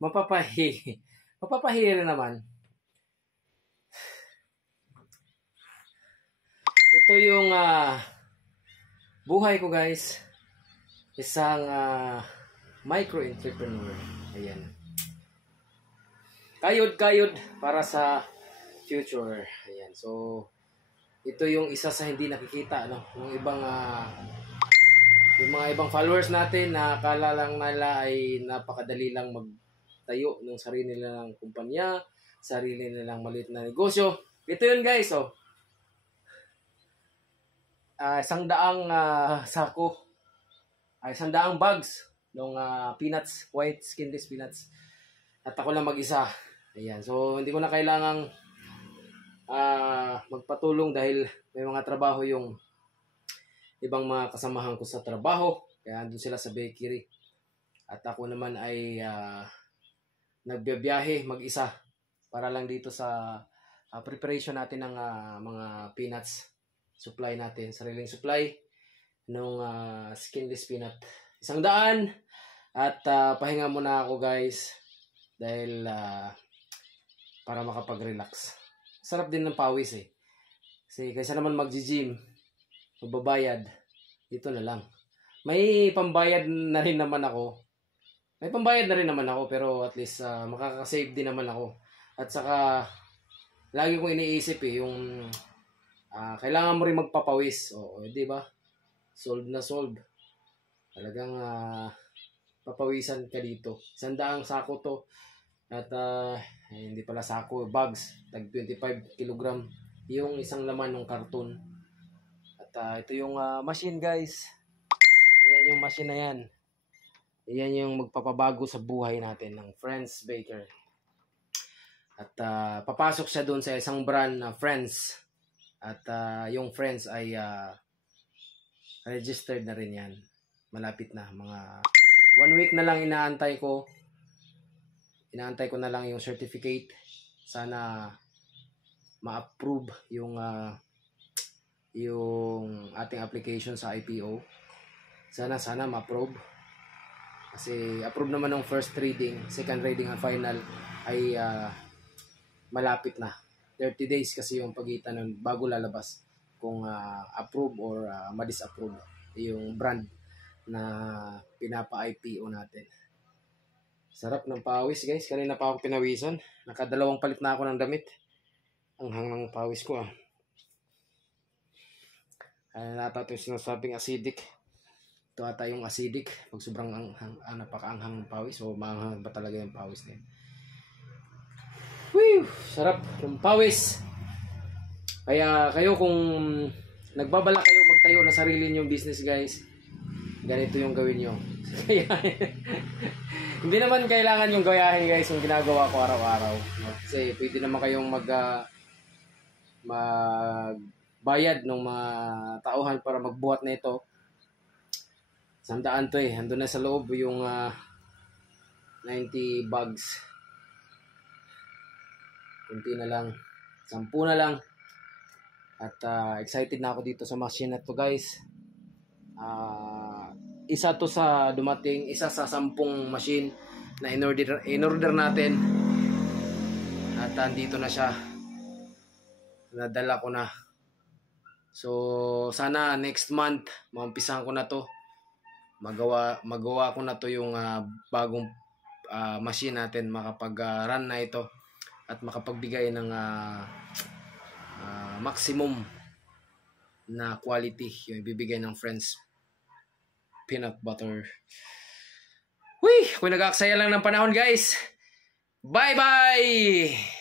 Mapapahi. Mapapahi rin naman. Ito yung buhay ko, guys. Isang micro-entrepreneur. Ayan. Kayod-kayod para sa future. Ayan. So, ito yung isa sa hindi nakikita, no? Yung ibang yung mga ibang followers natin na akala lang nila ay napakadali lang magtayo ng sarili nilang kumpanya, sarili nilang maliit na negosyo. Ito yun, guys, oh. 100 sako, 100 bags ng peanuts, white skinless peanuts. At ako lang mag-isa. Ayan. So, hindi ko na kailangang magpatulong dahil may mga trabaho yung ibang mga kasamahan ko sa trabaho. Kaya andun sila sa bakery. At ako naman ay nagbibiyahe mag-isa para lang dito sa preparation natin ng mga peanuts. Supply natin. Sariling supply ng skinless peanut. 100. At pahinga muna ako, guys. Dahil para makapag-relax. Sarap din ng pawis eh. Kasi kaysa naman mag-gym, magbabayad, dito na lang. May pambayad na rin naman ako. Pero at least makakasave din naman ako. At saka, lagi kong iniisip eh, yung kailangan mo rin magpapawis. O, di ba? Solve na solve. Talagang papawisan ka dito. 100 sako to. At hindi pala sako, bags, tag 25 kilogram yung isang laman ng karton. At ito yung machine, guys. Ayan yung machine na yan. Ayan yung magpapabago sa buhay natin ng Friends Baker. At papasok siya doon sa isang brand na Friends. At yung Friends ay registered na rin yan. Malapit na. Mga 1 week na lang inaantay ko. Inaantay ko na lang yung certificate. Sana ma-approve yung ating application sa IPO. Sana ma-approve. Kasi approve naman ng first reading, second reading and final ay malapit na. 30 days kasi yung pagitan nun bago lalabas kung approve or ma-disapprove yung brand na pinapa-IPO natin. Sarap ng pawis, guys. Kanina pa ako pinawisan. Nakadalawang palit na ako ng damit. Ang hangang pawis ko nata ito yung sinasabing acidic. Ito ata yung acidic. Pag sobrang napakaanghang ng pawis. So, maanghang ba talaga yung pawis na yun? Whew! Sarap ng pawis. Kaya kayo kung nagbabala kayo magtayo na sarili nyong business, guys, ganito yung gawin nyo. Kaya hindi naman kailangan yung gayahin, guys, yung ginagawa ko araw-araw. Kasi pwede naman kayong magbayad ng mga tauhan para magbuhat na ito. 100 to eh. Andun na sa loob yung 90 bags. Kunti na lang. 10 na lang. At excited na ako dito sa machine na to, guys. Isa to sa dumating, isa sa 10 machine na in-order natin. At andito na siya. Nadala ko na. So, sana next month, maumpisahan ko na to. Magawa ko na to yung bagong machine natin. Makapag-run na ito. At makapagbigay ng maximum na quality yung ibibigay ng Friends peanut butter. Uy! Kung nag-aaksaya lang ng panahon, guys. Bye-bye!